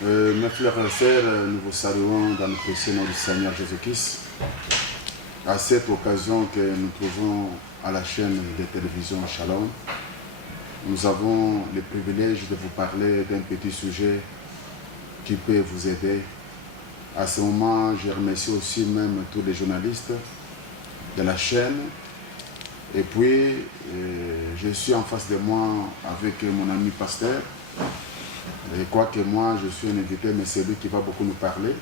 Mes frères et sœurs, nous vous saluons dans le précieux nom du Seigneur Jésus-Christ. À cette occasion que nous trouvons à la chaîne de télévision Shalom, nous avons le privilège de vous parler d'un petit sujet qui peut vous aider. À ce moment, je remercie aussi même tous les journalistes de la chaîne. Et puis, je suis en face de moi avec mon ami pasteur. Et quoique moi, je suis un invité, mais c'est lui qui va beaucoup nous parler.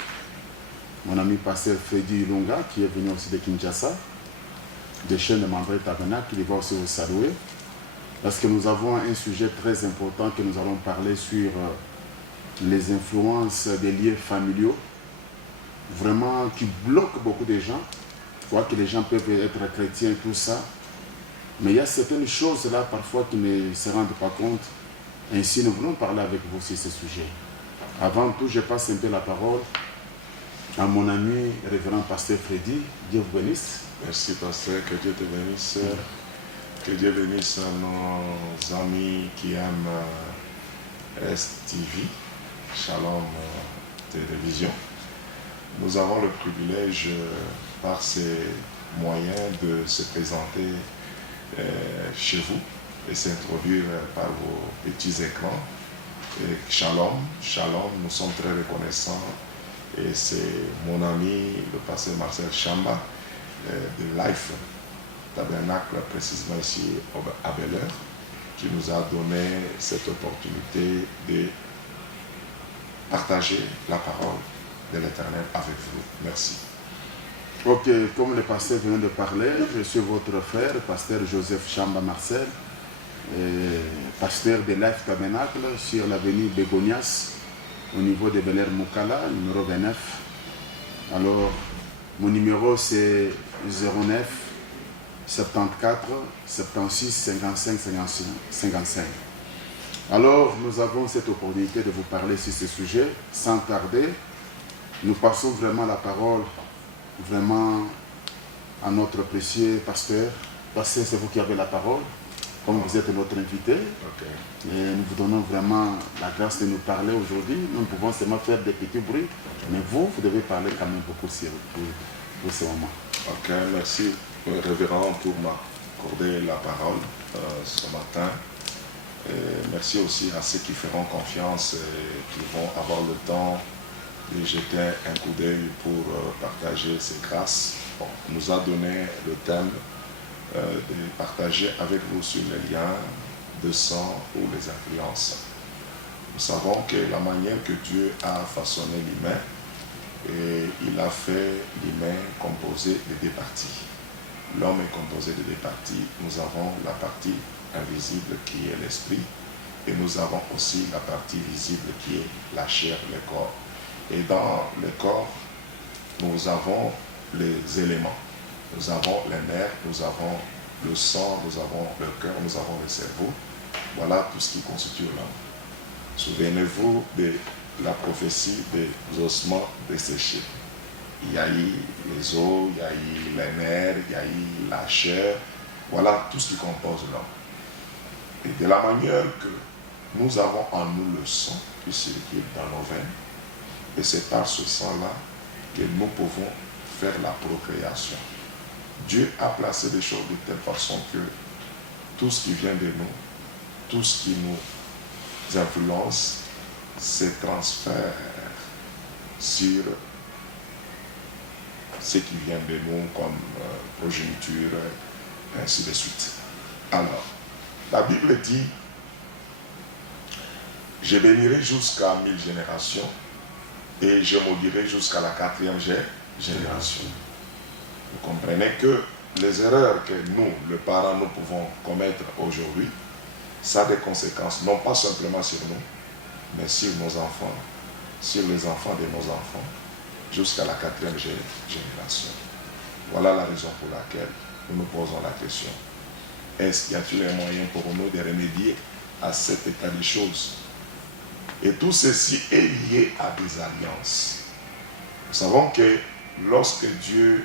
Mon ami pasteur Freddy Ilunga, qui est venu aussi de Kinshasa, des chaînes de Mandré Tabernacle, qui va aussi vous saluer. Parce que nous avons un sujet très important que nous allons parler sur les influences des liens familiaux, vraiment qui bloquent beaucoup de gens. Quoique les gens peuvent être chrétiens et tout ça, mais il y a certaines choses là parfois qui ne se rendent pas compte. Ainsi, nous voulons parler avec vous sur ce sujet. Avant tout, je passe un peu la parole à mon ami, révérend pasteur Freddy. Dieu vous bénisse. Merci pasteur, que Dieu te bénisse. Que Dieu bénisse nos amis qui aiment STV, Shalom Télévision. Nous avons le privilège, par ces moyens, de se présenter chez vous et s'introduire par vos petits écrans. Et Shalom, Shalom, nous sommes très reconnaissants. Et c'est mon ami, le pasteur Marcel Chamba, de Life Tabernacle, précisément ici à Bel-Air, qui nous a donné cette opportunité de partager la parole de l'Éternel avec vous. Merci. Ok, comme le pasteur vient de parler, je suis votre frère, pasteur Joseph Chamba Marcel, pasteur de Life Tabernacle sur l'avenue Begonias, au niveau de Bel-Air Moukala, numéro 29. Alors, mon numéro c'est 09 74 76 55 55. Alors, nous avons cette opportunité de vous parler sur ce sujet. Sans tarder, nous passons vraiment la parole vraiment à notre précieux pasteur. Pasteur, c'est vous qui avez la parole, comme vous êtes notre invité. Okay. Et nous vous donnons vraiment la grâce de nous parler aujourd'hui. Nous pouvons seulement faire des petits bruits, mais vous devez parler quand même beaucoup pour ce moment. Ok, merci, révérend, pour m'accorder la parole ce matin. Et merci aussi à ceux qui feront confiance et qui vont avoir le temps de jeter un coup d'œil pour partager ces grâces. Bon, on nous a donné le thème de partager avec vous sur les liens de sang ou les influences. Nous savons que la manière que Dieu a façonné l'humain, et il a fait l'humain composé de deux parties. L'homme est composé de deux parties. Nous avons la partie invisible qui est l'esprit, et nous avons aussi la partie visible qui est la chair, le corps. Et dans le corps, nous avons les éléments. Nous avons les nerfs, nous avons le sang, nous avons le cœur, nous avons le cerveau. Voilà tout ce qui constitue l'homme. Souvenez-vous de la prophétie des ossements desséchés. Il y a eu les os, il y a eu les nerfs, il y a eu la chair. Voilà tout ce qui compose l'homme. Et de la manière que nous avons en nous le sang qui circule dans nos veines, et c'est par ce sang-là que nous pouvons faire la procréation. Dieu a placé des choses de telle façon que tout ce qui vient de nous, tout ce qui nous influence, se transfère sur ce qui vient de nous comme progéniture, ainsi de suite. Alors, la Bible dit, je bénirai jusqu'à 1000 générations et je maudirai jusqu'à la 4e génération. Vous comprenez que les erreurs que nous, les parents, nous pouvons commettre aujourd'hui, ça a des conséquences, non pas simplement sur nous, mais sur nos enfants, sur les enfants de nos enfants, jusqu'à la 4e génération. Voilà la raison pour laquelle nous nous posons la question. Est-ce qu'il y a-t-il un moyen pour nous de remédier à cet état des choses? Et tout ceci est lié à des alliances. Nous savons que lorsque Dieu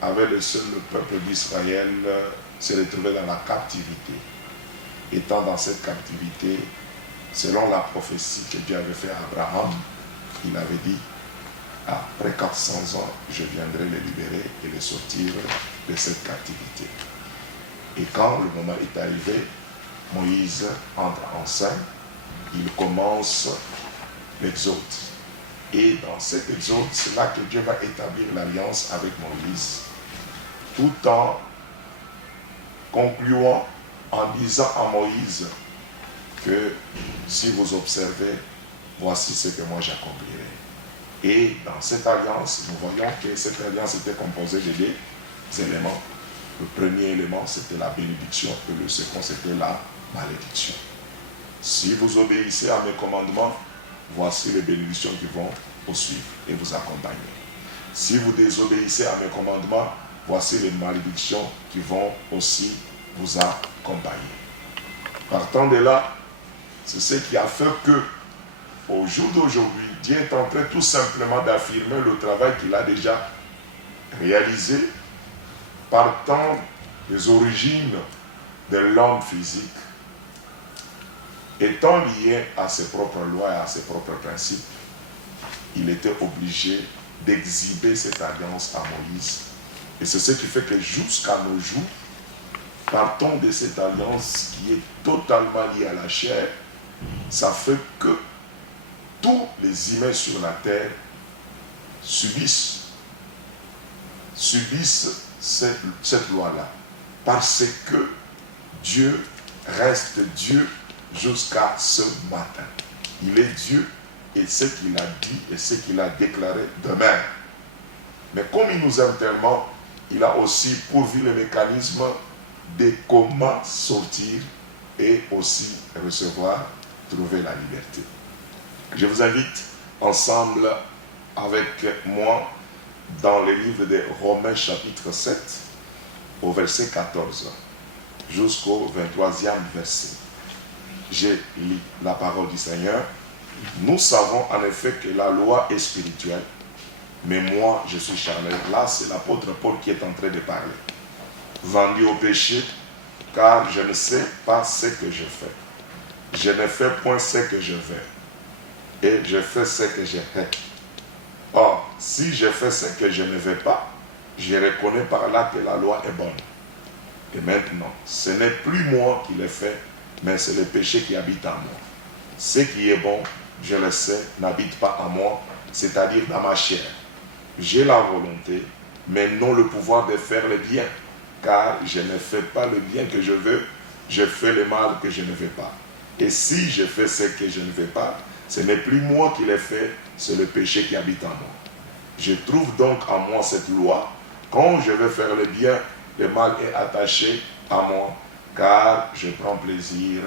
avait laissé le peuple d'Israël se retrouver dans la captivité, étant dans cette captivité, selon la prophétie que Dieu avait faite à Abraham, il avait dit, après 400 ans, je viendrai les libérer et les sortir de cette captivité. Et quand le moment est arrivé, Moïse entre en scène, il commence l'exode. Et dans cet exode, c'est là que Dieu va établir l'alliance avec Moïse, tout en concluant en disant à Moïse que si vous observez, voici ce que moi j'accomplirai. Et dans cette alliance, nous voyons que cette alliance était composée de deux éléments. Le premier élément, c'était la bénédiction, et le second, c'était la malédiction. Si vous obéissez à mes commandements, voici les bénédictions qui vont vous suivre et vous accompagner. Si vous désobéissez à mes commandements, voici les malédictions qui vont aussi vous accompagner. Partant de là, c'est ce qui a fait que, au jour d'aujourd'hui, Dieu est en train tout simplement d'affirmer le travail qu'il a déjà réalisé, partant des origines de l'homme physique, étant lié à ses propres lois et à ses propres principes, il était obligé d'exhiber cette alliance à Moïse. Et c'est ce qui fait que jusqu'à nos jours, partons de cette alliance qui est totalement liée à la chair, ça fait que tous les humains sur la terre subissent cette loi-là. Parce que Dieu reste Dieu jusqu'à ce matin. Il est Dieu et ce qu'il a dit et ce qu'il a déclaré demeure. Mais comme il nous aime tellement, il a aussi pourvu le mécanisme de comment sortir et aussi recevoir, trouver la liberté. Je vous invite ensemble avec moi dans le livre de Romains chapitre 7 au verset 14 jusqu'au 23e verset. J'ai lu la parole du Seigneur. Nous savons en effet que la loi est spirituelle, mais moi je suis charnel. Là c'est l'apôtre Paul qui est en train de parler. Vendu au péché, car je ne sais pas ce que je fais. Je ne fais point ce que je veux, et je fais ce que je hais. Or, si je fais ce que je ne veux pas, je reconnais par là que la loi est bonne. Et maintenant, ce n'est plus moi qui l'ai fait, mais c'est le péché qui habite en moi. Ce qui est bon, je le sais, n'habite pas en moi, c'est-à-dire dans ma chair. J'ai la volonté, mais non le pouvoir de faire le bien, car je ne fais pas le bien que je veux, je fais le mal que je ne veux pas. Et si je fais ce que je ne veux pas, ce n'est plus moi qui l'ai fait, c'est le péché qui habite en moi. Je trouve donc en moi cette loi. Quand je veux faire le bien, le mal est attaché à moi, car je prends plaisir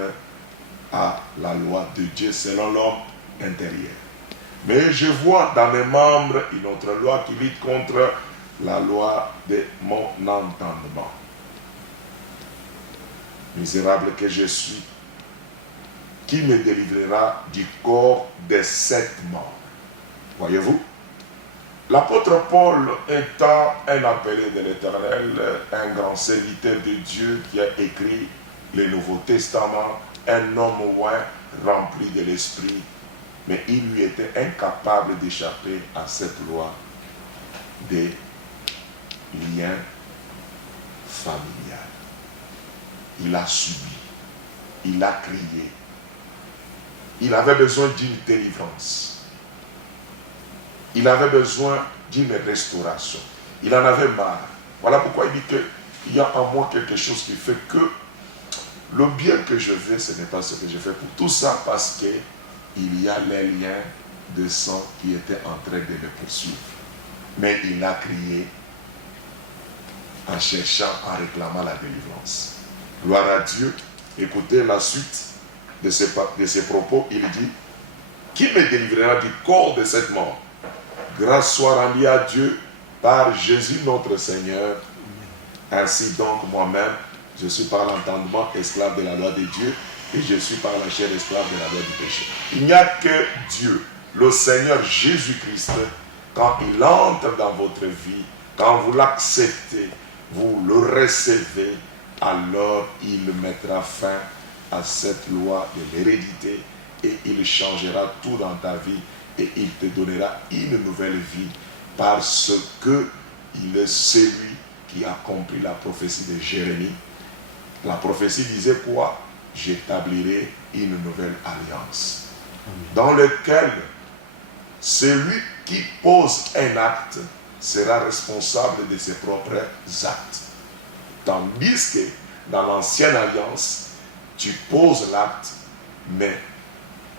à la loi de Dieu selon l'homme intérieur. Mais je vois dans mes membres une autre loi qui lutte contre la loi de mon entendement. Misérable que je suis, qui me délivrera du corps de cette mort? Voyez-vous, l'apôtre Paul étant un appelé de l'Éternel, un grand serviteur de Dieu qui a écrit le Nouveau Testament, un homme oint rempli de l'Esprit, mais il lui était incapable d'échapper à cette loi des liens familiaux. Il a subi, il a crié, il avait besoin d'une délivrance. Il avait besoin d'une restauration. Il en avait marre. Voilà pourquoi il dit qu'il y a en moi quelque chose qui fait que le bien que je veux, ce n'est pas ce que je fais. Pour tout ça, parce qu'il y a les liens de sang qui étaient en train de me poursuivre. Mais il a crié en cherchant, en réclamant la délivrance. Gloire à Dieu. Écoutez la suite de ses propos. Il dit, qui me délivrera du corps de cette mort? Grâce soit rendue à Dieu par Jésus notre Seigneur. Ainsi donc moi-même, je suis par l'entendement esclave de la loi de Dieu et je suis par la chair esclave de la loi du péché. Il n'y a que Dieu, le Seigneur Jésus-Christ, quand il entre dans votre vie, quand vous l'acceptez, vous le recevez, alors il mettra fin à cette loi de l'hérédité et il changera tout dans ta vie et il te donnera une nouvelle vie parce que il est celui qui accomplit la prophétie de Jérémie. La prophétie disait quoi? J'établirai une nouvelle alliance dans laquelle celui qui pose un acte sera responsable de ses propres actes. Tandis que dans l'ancienne alliance, tu poses l'acte, mais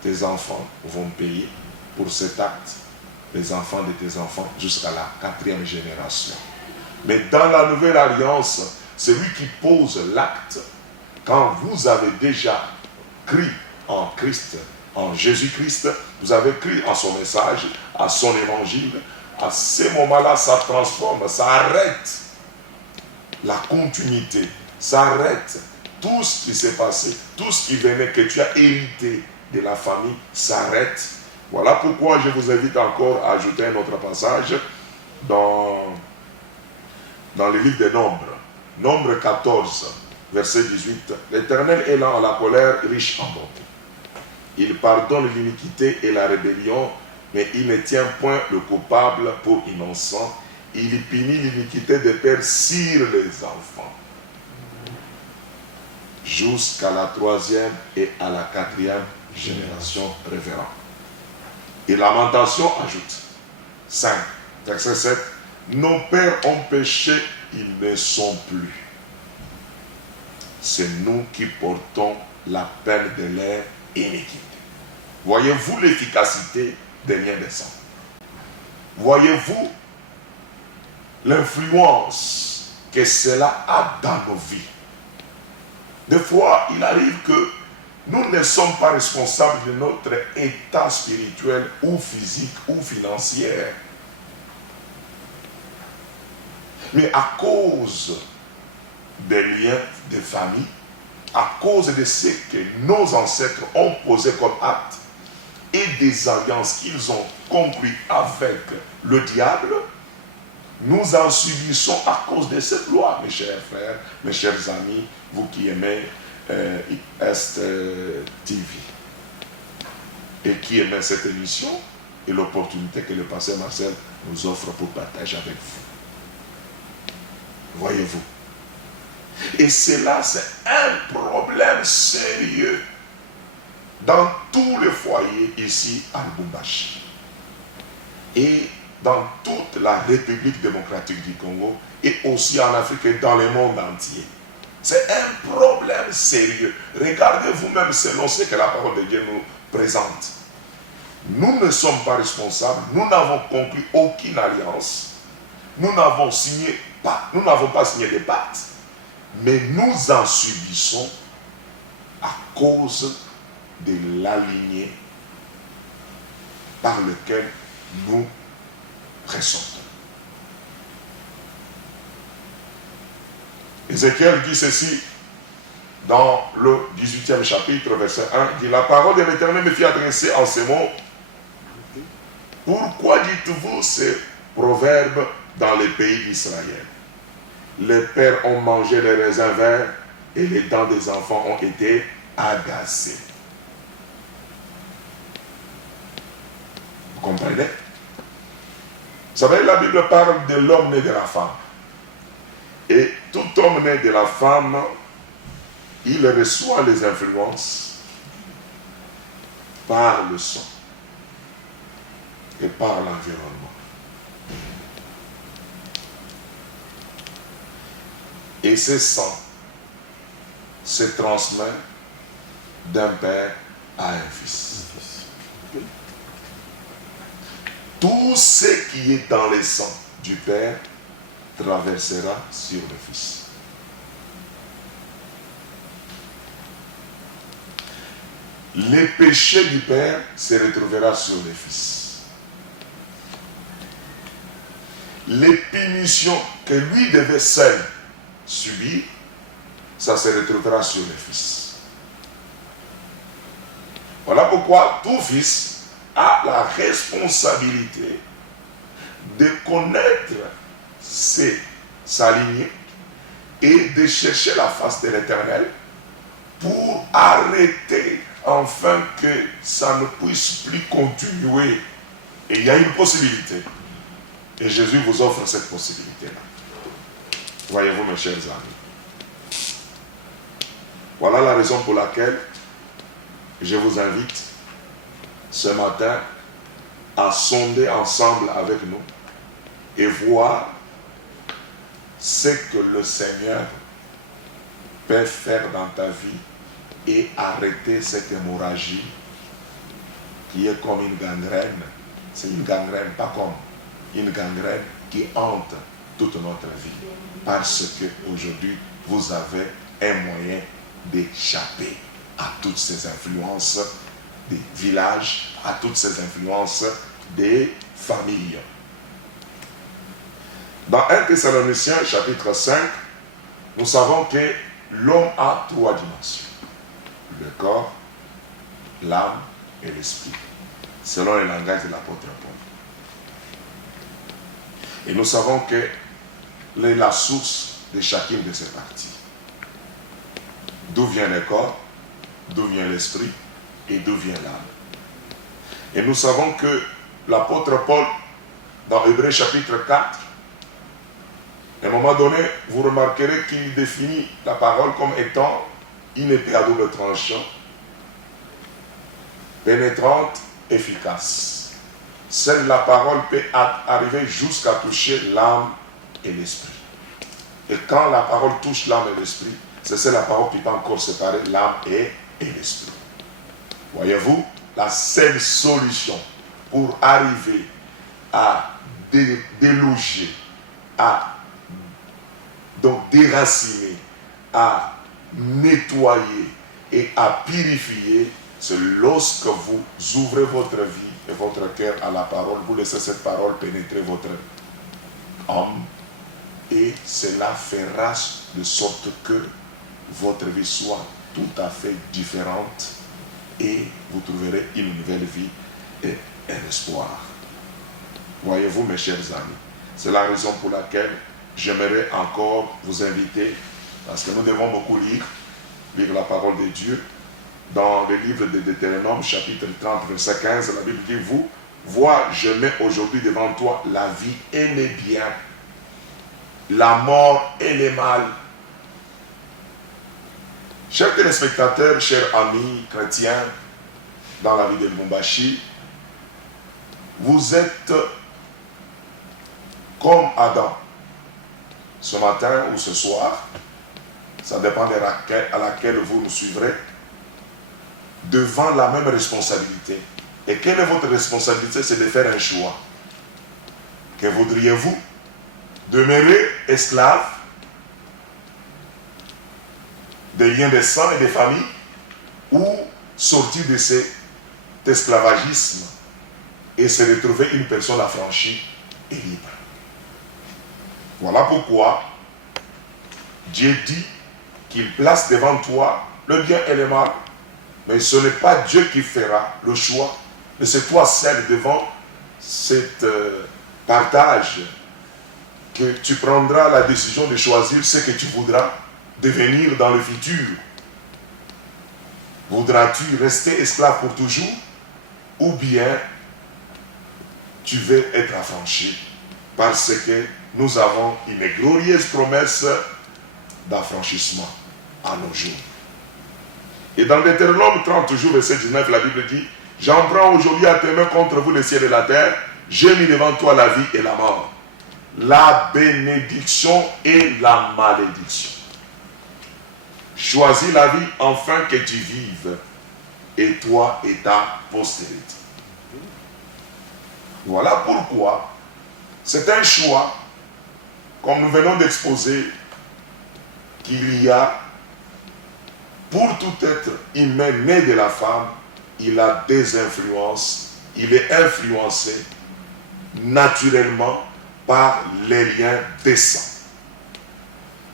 tes enfants vont payer pour cet acte, les enfants de tes enfants, jusqu'à la 4e génération. Mais dans la nouvelle alliance, celui qui pose l'acte, quand vous avez déjà cru en Christ, en Jésus-Christ, vous avez cru en son message, à son évangile, à ce moment-là, ça transforme, ça arrête la continuité, ça arrête tout ce qui s'est passé, tout ce qui venait, que tu as hérité de la famille, s'arrête. Voilà pourquoi je vous invite encore à ajouter un autre passage dans le livre des Nombres. Nombre 14, verset 18. L'Éternel est lent à la colère, riche en bonté. Il pardonne l'iniquité et la rébellion, mais il ne tient point le coupable pour innocent. Il punit l'iniquité des pères sur les enfants, jusqu'à la 3e et à la 4e génération révérend. Et Lamentation ajoute, 5, verset 7, nos pères ont péché, ils ne sont plus. C'est nous qui portons la peine de leur iniquité. Voyez-vous l'efficacité des liens de sang? Voyez-vous l'influence que cela a dans nos vies? Des fois, il arrive que nous ne sommes pas responsables de notre état spirituel ou physique ou financier. Mais à cause des liens de famille, à cause de ce que nos ancêtres ont posé comme acte et des alliances qu'ils ont conclues avec le diable, nous en subissons à cause de cette loi, mes chers frères, mes chers amis, vous qui aimez Est TV et qui aimez cette émission et l'opportunité que le pasteur Marcel nous offre pour partager avec vous. Voyez-vous. Et cela, c'est un problème sérieux dans tous les foyers ici à Lubumbashi et dans toute la République démocratique du Congo et aussi en Afrique et dans le monde entier. C'est un problème sérieux. Regardez vous-même selon ce que la parole de Dieu nous présente. Nous ne sommes pas responsables, nous n'avons conclu aucune alliance, nous n'avons pas signé de pacte, mais nous en subissons à cause de la lignée par laquelle nous ressortons. Ézéchiel dit ceci dans le 18e chapitre, verset 1, il dit, la parole de l'Éternel me fit adresser en ces mots. Pourquoi dites-vous ces proverbes dans les pays d'Israël? Les pères ont mangé les raisins verts et les dents des enfants ont été agacées. Vous comprenez? Vous savez, la Bible parle de l'homme né de la femme. Et tout homme né de la femme, il reçoit les influences par le sang et par l'environnement. Et ce sang se transmet d'un père à un fils. Tout ce qui est dans le sang du père traversera sur le fils. Les péchés du père se retrouvera sur le fils. Les punitions que lui devait seul subir, ça se retrouvera sur le fils. Voilà pourquoi tout fils a la responsabilité de connaître sa lignée et de chercher la face de l'Éternel pour arrêter enfin que ça ne puisse plus continuer Et il y a une possibilité. Et Jésus vous offre cette possibilité-là. Voyez-vous, mes chers amis. Voilà la raison pour laquelle je vous invite ce matin à sonder ensemble avec nous et voir ce que le Seigneur peut faire dans ta vie et arrêter cette hémorragie qui est comme une gangrène. C'est une gangrène, pas comme une gangrène qui hante toute notre vie. Parce qu'aujourd'hui, vous avez un moyen d'échapper à toutes ces influences des villages, à toutes ces influences des familles. Dans 1 Thessaloniciens chapitre 5, nous savons que l'homme a 3 dimensions. Le corps, l'âme et l'esprit. Selon le langage de l'apôtre Paul. Et nous savons que la source de chacune de ces parties. D'où vient le corps, d'où vient l'esprit et d'où vient l'âme. Et nous savons que l'apôtre Paul, dans Hébreux chapitre 4, à un moment donné, vous remarquerez qu'il définit la parole comme étant une épée à double tranchant, pénétrante, efficace. Seule la parole peut arriver jusqu'à toucher l'âme et l'esprit. Et quand la parole touche l'âme et l'esprit, c'est celle la parole qui peut encore séparer l'âme et l'esprit. Voyez-vous, la seule solution pour arriver à déloger, à donc déraciner, à nettoyer et à purifier, c'est lorsque vous ouvrez votre vie et votre cœur à la parole, vous laissez cette parole pénétrer votre âme et cela fera de sorte que votre vie soit tout à fait différente et vous trouverez une nouvelle vie et un espoir. Voyez-vous, mes chers amis, c'est la raison pour laquelle j'aimerais encore vous inviter, parce que nous devons beaucoup lire la parole de Dieu. Dans le livre de Deutéronome, chapitre 30, verset 15, la Bible dit, vous, vois, je mets aujourd'hui devant toi la vie et les biens, la mort et les mal. Chers téléspectateurs, chers amis chrétiens, dans la vie de Lubumbashi, vous êtes comme Adam. Ce matin ou ce soir, ça dépend de à laquelle vous nous suivrez, devant la même responsabilité. Et quelle est votre responsabilité? C'est de faire un choix. Que voudriez-vous? Demeurer esclave des liens de sang et de famille, ou sortir de cet esclavagisme et se retrouver une personne affranchie et libre? Voilà pourquoi Dieu dit qu'il place devant toi le bien et le mal. Mais ce n'est pas Dieu qui fera le choix, mais c'est toi seul devant cet partage que tu prendras la décision de choisir ce que tu voudras devenir dans le futur. Voudras-tu rester esclave pour toujours ou bien tu veux être affranchi parce que nous avons une glorieuse promesse d'affranchissement à nos jours. Et dans Deutéronome 30 jours, verset 19, la Bible dit, j'en prends aujourd'hui à témoin contre vous le ciel et la terre, j'ai mis devant toi la vie et la mort, la bénédiction et la malédiction. Choisis la vie afin que tu vives, et toi et ta postérité. Voilà pourquoi c'est un choix, comme nous venons d'exposer, qu'il y a pour tout être humain né de la femme, il a des influences, il est influencé naturellement par les liens des sangs.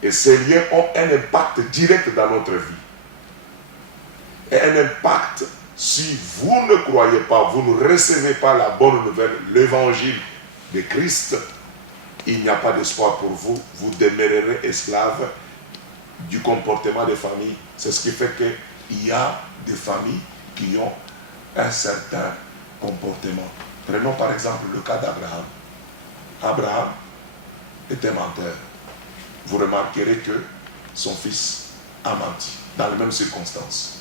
Et ces liens ont un impact direct dans notre vie. Et un impact, si vous ne croyez pas, vous ne recevez pas la bonne nouvelle, l'évangile de Christ, il n'y a pas d'espoir pour vous, vous demeurerez esclave du comportement des familles. C'est ce qui fait qu'il y a des familles qui ont un certain comportement. Prenons par exemple le cas d'Abraham. Abraham était menteur. Vous remarquerez que son fils a menti dans les mêmes circonstances.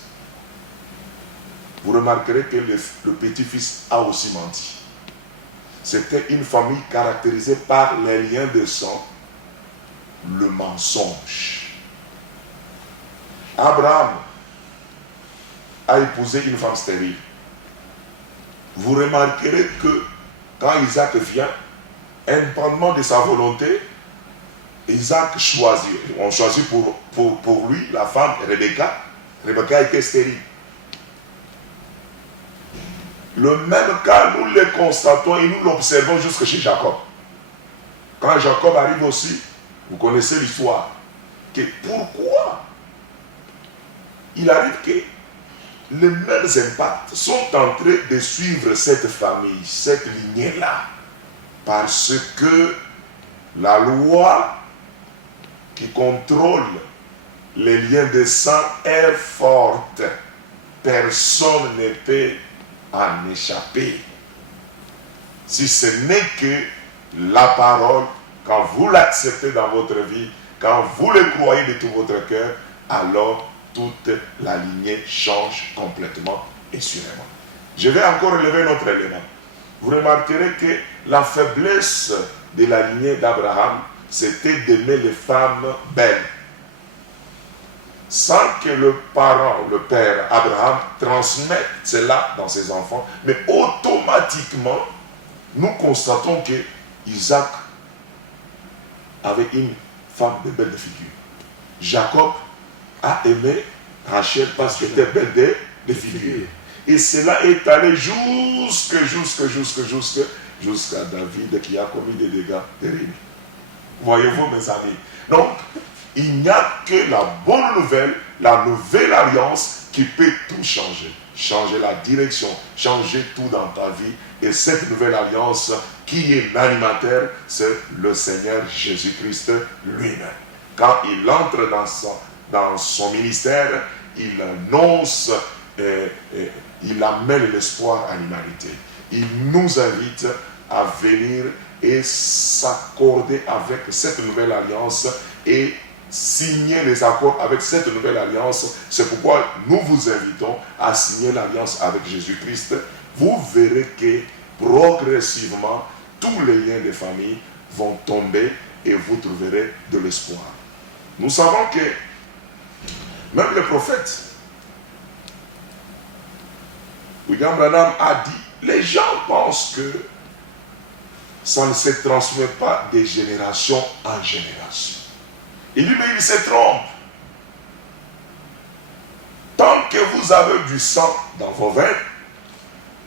Vous remarquerez que le petit-fils a aussi menti. C'était une famille caractérisée par les liens de sang, le mensonge. Abraham a épousé une femme stérile. Vous remarquerez que quand Isaac vient, indépendamment de sa volonté, Isaac choisit. On choisit pour lui la femme Rebecca. Rebecca était stérile. Le même cas, nous le constatons et nous l'observons jusque chez Jacob. Quand Jacob arrive aussi, vous connaissez l'histoire, que pourquoi il arrive que les mêmes impacts sont en train de suivre cette famille, cette lignée-là, parce que la loi qui contrôle les liens de sang est forte. Personne ne peut en échapper. Si ce n'est que la parole, quand vous l'acceptez dans votre vie, quand vous le croyez de tout votre cœur, alors toute la lignée change complètement et sûrement. Je vais encore relever un autre élément. Vous remarquerez que la faiblesse de la lignée d'Abraham, c'était d'aimer les femmes belles. Sans que le parent, le père Abraham, transmette cela dans ses enfants, mais automatiquement, nous constatons que Isaac avait une femme de belle figure. Jacob a aimé Rachel parce qu'elle était belle de figure. Et cela est allé jusqu'à David qui a commis des dégâts terribles. Voyez-vous, mes amis. Donc, il n'y a que la bonne nouvelle, la nouvelle alliance qui peut tout changer. Changer la direction, changer tout dans ta vie. Et cette nouvelle alliance qui est l'animateur, c'est le Seigneur Jésus-Christ lui-même. Quand il entre dans son ministère, il annonce, il amène l'espoir à l'humanité. Il nous invite à venir et s'accorder avec cette nouvelle alliance et signer les accords avec cette nouvelle alliance. C'est pourquoi nous vous invitons à signer l'alliance avec Jésus-Christ. Vous verrez que progressivement, tous les liens de famille vont tomber et vous trouverez de l'espoir. Nous savons que même le prophète William Branham a dit, les gens pensent que ça ne se transmet pas de génération en génération. Il dit, mais il se trompe. Tant que vous avez du sang dans vos veines,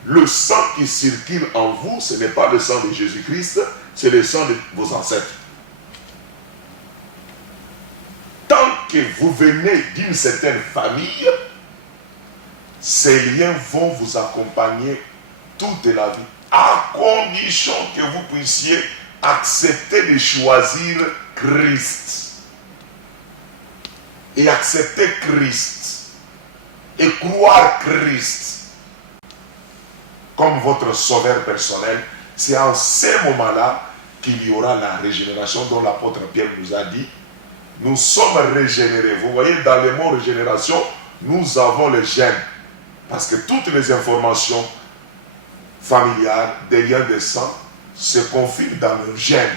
le sang qui circule en vous, ce n'est pas le sang de Jésus-Christ, c'est le sang de vos ancêtres. Tant que vous venez d'une certaine famille, ces liens vont vous accompagner toute la vie, à condition que vous puissiez accepter de choisir Christ. Et accepter Christ. Et croire Christ comme votre sauveur personnel. C'est en ce moment-là qu'il y aura la régénération dont l'apôtre Pierre nous a dit. Nous sommes régénérés. Vous voyez, dans le mot régénération, nous avons le gène. Parce que toutes les informations familiales, des liens de sang, se confirment dans le gène.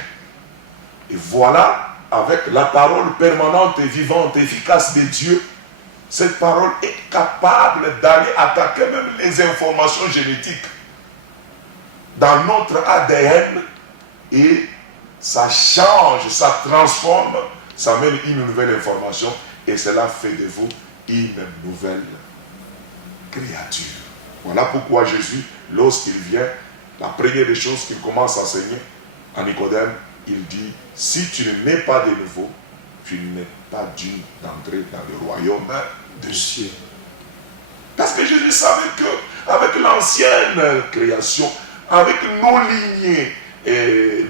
Et voilà, avec la parole permanente et vivante, efficace de Dieu, cette parole est capable d'aller attaquer même les informations génétiques dans notre ADN et ça change, ça transforme, ça mène une nouvelle information et cela fait de vous une nouvelle créature. Voilà pourquoi Jésus, lorsqu'il vient, la première des choses qu'il commence à enseigner à Nicodème, il dit, si tu ne nais pas de nouveau, tu n'es pas digne d'entrer dans le royaume de Dieu. Parce que Jésus savait qu'avec l'ancienne création, avec nos lignées,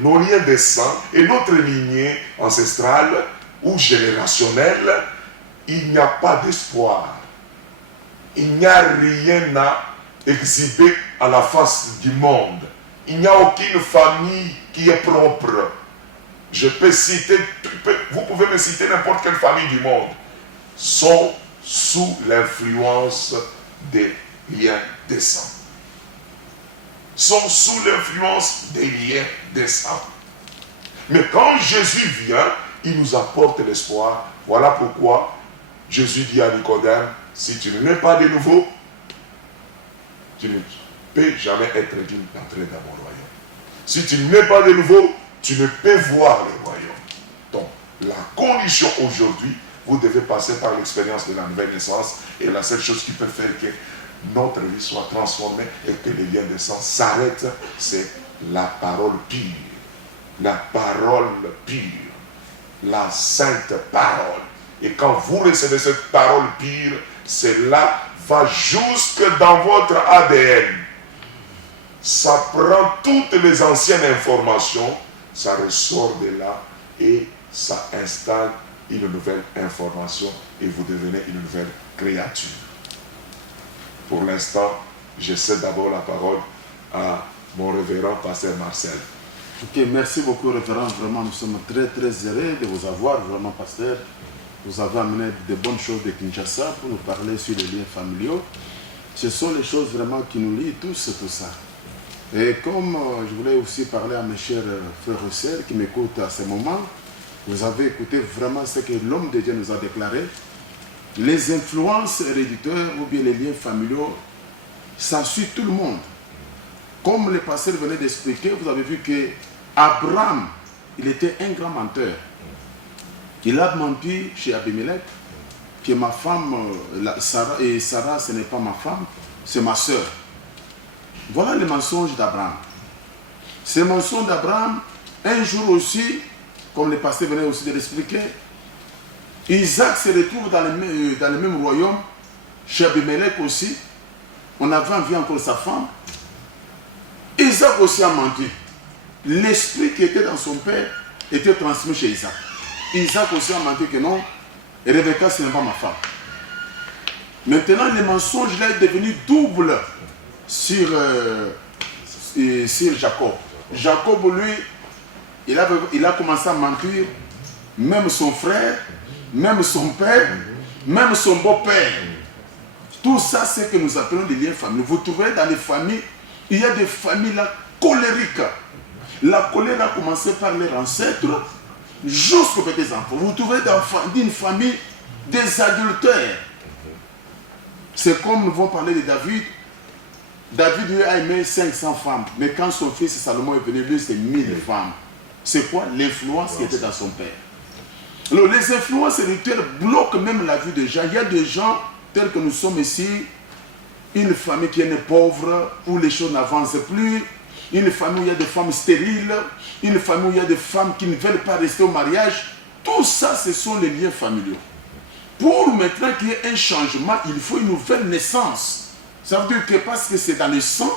nos liens de sang et notre lignée ancestrale ou générationnelle, il n'y a pas d'espoir. Il n'y a rien à exhiber à la face du monde. il n'y a aucune famille qui est propre. Je peux citer, vous pouvez me citer n'importe quelle famille du monde, sont sous l'influence des liens de sang. Sont sous l'influence des liens de sang. Mais quand Jésus vient, il nous apporte l'espoir. Voilà pourquoi Jésus dit à Nicodème, si tu ne nais pas de nouveau, tu ne peux jamais être digne d'entrer dans mon royaume. Si tu ne nais pas de nouveau, tu ne peux voir le royaume. Donc, la condition aujourd'hui, vous devez passer par l'expérience de la nouvelle naissance, et la seule chose qui peut faire que notre vie soit transformée et que les liens de sang s'arrêtent, c'est la parole pure. La parole pure. La sainte parole. Et quand vous recevez cette parole pure, cela va jusque dans votre ADN. Ça prend toutes les anciennes informations, ça ressort de là et ça installe une nouvelle information et vous devenez une nouvelle créature. Pour l'instant, je cède d'abord la parole à mon révérend pasteur Marcel. Ok, merci beaucoup révérend, vraiment nous sommes très heureux de vous avoir, vraiment pasteur. Vous avez amené de bonnes choses de Kinshasa pour nous parler sur les liens familiaux. Ce sont les choses vraiment qui nous lient tous, tout ça. Et comme je voulais aussi parler à mes chers frères et sœurs qui m'écoutent à ce moment, vous avez écouté vraiment ce que l'homme de Dieu nous a déclaré. Les influences héréditaires ou bien les liens familiaux, ça suit tout le monde. Comme le pasteur venait d'expliquer, vous avez vu que Abraham, il était un grand menteur. Il a menti chez Abimelech que ma femme, Sarah, et Sarah, ce n'est pas ma femme, c'est ma soeur. Voilà le mensonge d'Abraham. Ce mensonge d'Abraham, un jour aussi, comme le pasteur venait aussi de l'expliquer, Isaac se retrouve dans le même royaume, chez Abimelech aussi. On avait envie encore sa femme. Isaac aussi a menti. L'esprit qui était dans son père était transmis chez Isaac. Isaac aussi a menti que non, Rebecca ce n'est pas ma femme. Maintenant le mensonge là est devenu double sur Jacob. Jacob lui, il a commencé à mentir, même son frère, même son père, même son beau-père. Tout ça c'est que nous appelons des liens familiaux. Vous trouverez dans les familles, il y a des familles là colériques. La colère a commencé par leurs ancêtres jusqu'aux petits enfants. Vous trouvez dans une famille des adultères. C'est comme nous vont parler de David. David lui a aimé 500 femmes. Mais quand son fils Salomon est venu, lui c'est 1000 femmes. C'est quoi? L'influence qui était dans son père. Alors les influences héréditaires bloquent même la vie des gens. Il y a des gens tels que nous sommes ici, une famille qui est pauvre, où les choses n'avancent plus, une famille où il y a des femmes stériles, une famille où il y a des femmes qui ne veulent pas rester au mariage. Tout ça, ce sont les liens familiaux. Pour maintenant qu'il y ait un changement, il faut une nouvelle naissance. Ça veut dire que parce que c'est dans le sang,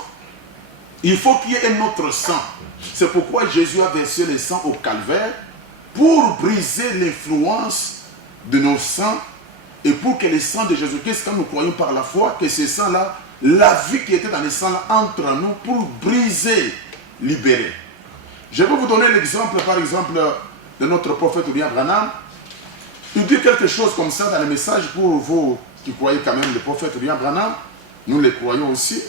il faut qu'il y ait un autre sang. C'est pourquoi Jésus a versé le sang au calvaire pour briser l'influence de nos sangs et pour que le sang de Jésus-Christ, quand nous croyons par la foi, que ce sang-là, la vie qui était dans le sang-là, entre en nous pour briser, libérer. Je vais vous donner l'exemple, par exemple, de notre prophète William Branham. Il dit quelque chose comme ça dans le message pour vous qui croyez quand même le prophète William Branham. Nous le croyons aussi.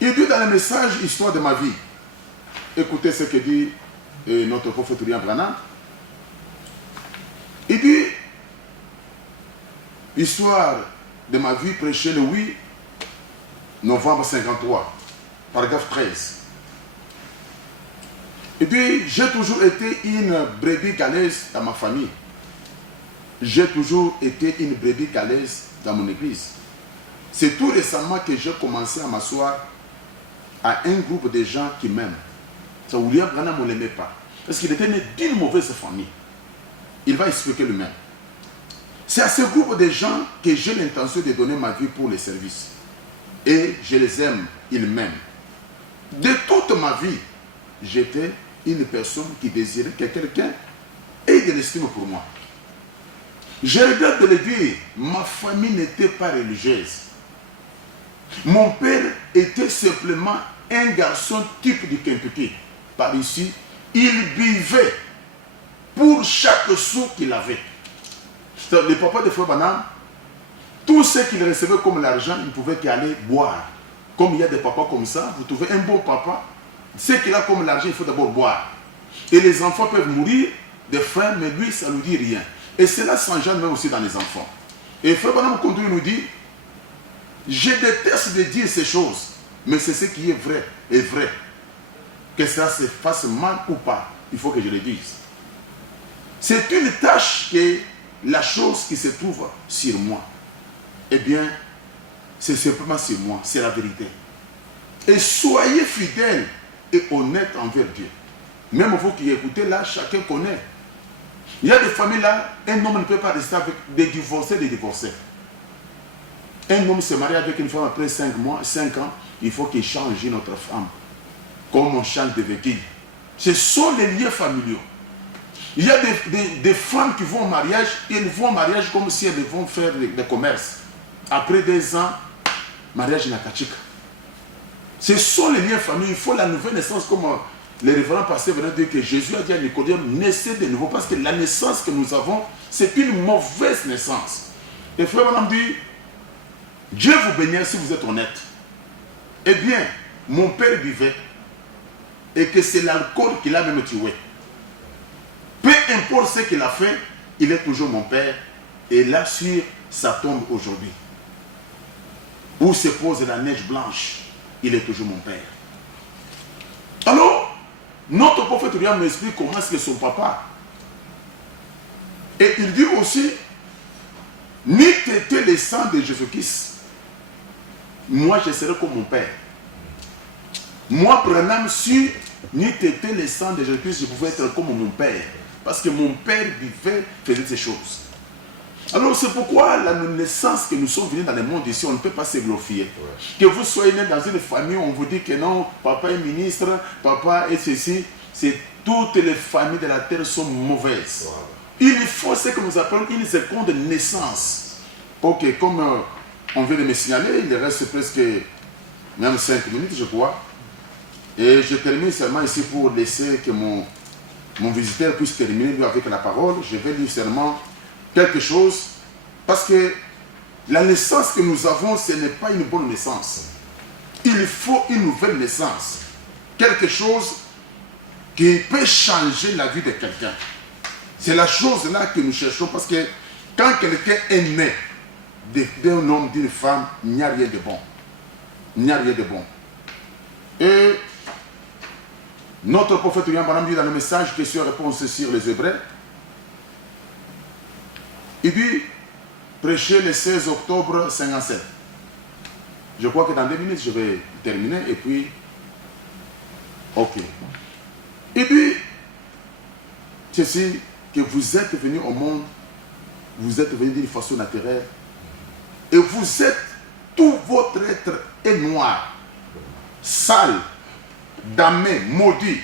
Il dit dans le message Histoire de ma vie. Écoutez ce que dit notre prophète William Branham. Il dit Histoire de ma vie prêchée le 8 novembre 53, paragraphe 13. Il dit j'ai toujours été une brebis galeuse dans ma famille. J'ai toujours été une brebis galeuse dans mon église. C'est tout récemment que j'ai commencé à m'asseoir à un groupe de gens qui m'aiment. Ça, William Branham ne l'aimait pas. Parce qu'il était né d'une mauvaise famille. Il va expliquer lui-même. C'est à ce groupe de gens que j'ai l'intention de donner ma vie pour les services. Et je les aime, ils m'aiment. De toute ma vie, j'étais une personne qui désirait que quelqu'un ait de l'estime pour moi. Je regrette de le dire, ma famille n'était pas religieuse. Mon père était simplement un garçon type du Kentucky, par ici, il buvait pour chaque sou qu'il avait. Le papa de Frère Branham, tout ce qu'il recevait comme l'argent, il ne pouvait qu'aller boire. Comme il y a des papas comme ça, vous trouvez un bon papa, ce qu'il a comme l'argent, il faut d'abord boire. Et les enfants peuvent mourir de faim, mais lui, ça ne lui dit rien. Et cela s'engendre même aussi dans les enfants. Et Frère Branham continue nous dit, je déteste de dire ces choses, mais c'est ce qui est vrai, est vrai. Que cela se fasse mal ou pas, il faut que je le dise. C'est une tâche que la chose qui se trouve sur moi, eh bien, c'est simplement sur moi, c'est la vérité. Et soyez fidèles et honnêtes envers Dieu. Même vous qui écoutez là, chacun connaît. Il y a des familles là, un homme ne peut pas rester avec des divorcés. Un homme se marie avec une femme après 5 mois, 5 ans, il faut qu'il change notre femme. Comme on change de véhicule. Ce sont les liens familiaux. Il y a des femmes qui vont au mariage, et elles vont au mariage comme si elles vont faire des commerces. Après 2 ans, mariage n'a qu'à chic. Ce sont les liens familiaux. Il faut la nouvelle naissance, comme les révérends pasteurs venaient dire que Jésus a dit à Nicodème, naissez de nouveau, parce que la naissance que nous avons, c'est une mauvaise naissance. Et frère Branham dit, Dieu vous bénisse si vous êtes honnête. Eh bien, mon père buvait, et que c'est l'alcool qui l'a même tué. Peu importe ce qu'il a fait, il est toujours mon père. Et là, sur sa tombe aujourd'hui, où se pose la neige blanche, il est toujours mon père. Alors, notre prophète William m'explique comment est-ce que son papa. Et il dit aussi, ni t'étais le sang de Jésus-Christ, moi je serai comme mon père. Moi, Branham, si ni t'étais le sang de Jésus-Christ, je pouvais être comme mon père. Parce que mon père vivait, faisait ces choses. Alors c'est pourquoi la naissance que nous sommes venus dans le monde ici, on ne peut pas se glorifier. Ouais. Que vous soyez né dans une famille où on vous dit que non, papa est ministre, papa est ceci, c'est toutes les familles de la terre sont mauvaises. Wow. Il faut ce que nous appelons une seconde naissance. Ok, comme on vient de me signaler, il reste presque même 5 minutes, je crois. Et je termine seulement ici pour laisser que mon visiteur puisse terminer lui avec la parole. Je vais lui seulement quelque chose, parce que la naissance que nous avons, ce n'est pas une bonne naissance. Il faut une nouvelle naissance. Quelque chose qui peut changer la vie de quelqu'un. C'est la chose là que nous cherchons, parce que quand quelqu'un est né d'un homme, d'une femme, il n'y a rien de bon. Il n'y a rien de bon. Et notre prophète William Branham dit dans le message question-réponse sur les Hébreux, il dit, prêcher le 16 octobre 57. Je crois que dans 2 minutes, je vais terminer et puis, ok. Il dit, ceci, que vous êtes venu au monde, vous êtes venu d'une façon naturelle, et vous êtes, tout votre être est noir, sale, damné, maudit,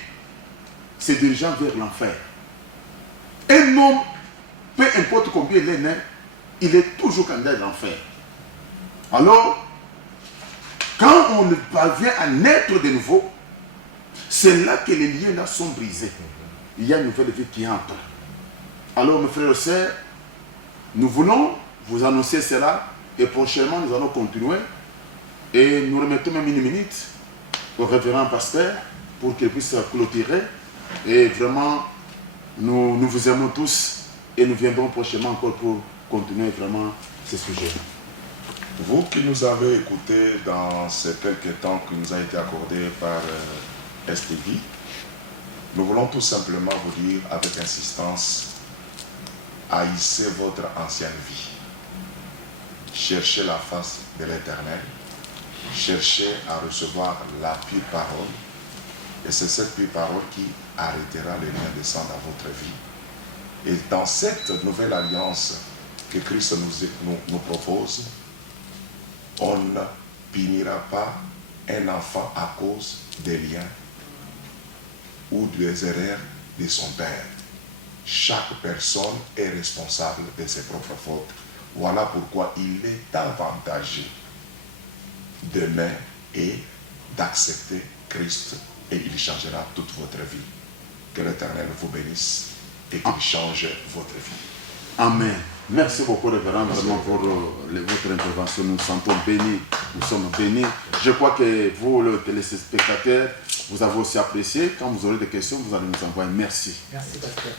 se dirigeant vers l'enfer. Un homme, peu importe combien il est né, il est toujours candidat à l'enfer. Alors, quand on parvient à naître de nouveau, c'est là que les liens là sont brisés. Il y a une nouvelle vie qui entre. Alors, mes frères et sœurs, nous voulons vous annoncer cela et prochainement nous allons continuer et nous remettons même 1 minute au révérend pasteur pour qu'il puisse clôturer. Et vraiment, nous vous aimons tous et nous viendrons prochainement encore pour continuer vraiment ce sujet. Vous qui nous avez écoutés dans ces quelques temps qui nous a été accordé par STV, nous voulons tout simplement vous dire avec insistance, haïssez votre ancienne vie. Cherchez la face de l'Éternel. Cherchez à recevoir la pure parole. Et c'est cette pure parole qui arrêtera les liens de sang dans votre vie. Et dans cette nouvelle alliance que Christ nous propose, on ne punira pas un enfant à cause des liens ou des erreurs de son père. Chaque personne est responsable de ses propres fautes. Voilà pourquoi il est avantageux d'aimer et d'accepter Christ et il changera toute votre vie. Que l'Éternel vous bénisse et qu'il change votre vie. Amen. Merci beaucoup, révérend, vraiment pour votre intervention. Nous nous sentons bénis, nous sommes bénis. Je crois que vous, le téléspectateur, vous avez aussi apprécié. Quand vous aurez des questions, vous allez nous envoyer. Merci. Merci, pasteur.